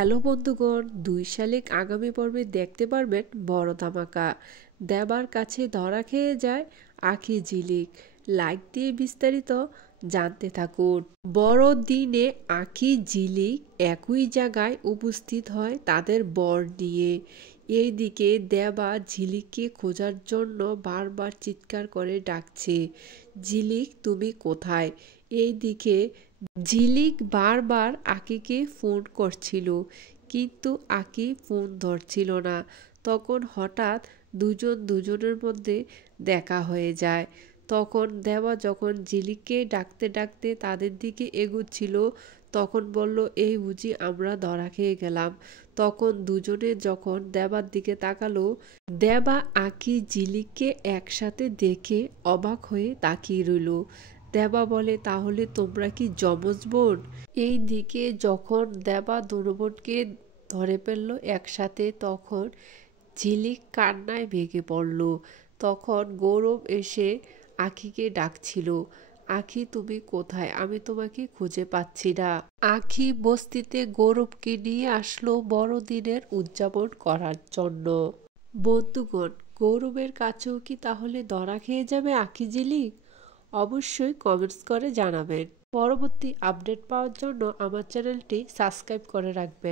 Hello বন্ধুগণ, ২ শালিক আগামী পর্বে দেখতে পারবেন বড় ধামাকা। দেবার কাছে ধরা খেয়ে যায় আঁখি ঝিলিক। লাইক দিয়ে বিস্তারিত জানতে থাকুন। বড় দিনে আঁখি ঝিলিক একই জায়গায় উপস্থিত হয় তাদের বর নিয়ে। এইদিকে দেবা ঝিলিককে খোঁজার জন্য বারবার চিৎকার করে ডাকছে, ঝিলিক তুমি কোথায়? এইদিকে ঝিলিক বারবার আঁকিকে ফোন করছিল, কিন্তু আঁকি ফোন ধরছিল না। তখন হঠাৎ দুজনের মধ্যে দেখা হয়ে যায়। তখন দেবা যখন ঝিলিককে ডাকতে ডাকতে তাদের দিকে এগুচ্ছিল, তখন বলল, এই বুঝি আমরা ধরা খেয়ে গেলাম। তখন দুজনে যখন দেবার দিকে তাকালো, দেবা আঁকি ঝিলিককে একসাথে দেখে অবাক হয়ে তাকিয়ে রইল। দেবা বলে, তাহলে তোমরা কি যমজ বোন? এই দিকে যখন দেবা দুনো বোনকে ধরে ফেললো একসাথে, তখন ঝিলিক কান্নায় ভেঙে পড়ল। তখন গৌরব এসে আঁখিকে ডাকছিল, আঁখি তুমি কোথায়? আমি তোমাকে খুঁজে পাচ্ছি না। আঁখি বস্তিতে গৌরবকে নিয়ে আসলো বড়দিনের উদযাপন করার জন্য। বন্ধুগণ, গৌরবের কাছেও কি তাহলে ধরা খেয়ে যাবে আঁখি ঝিলিক? অবশ্যই কমেন্টস করে জানাবেন। পরবর্তী আপডেট পাওয়ার জন্য আমার চ্যানেলটি সাবস্ক্রাইব করে রাখবেন।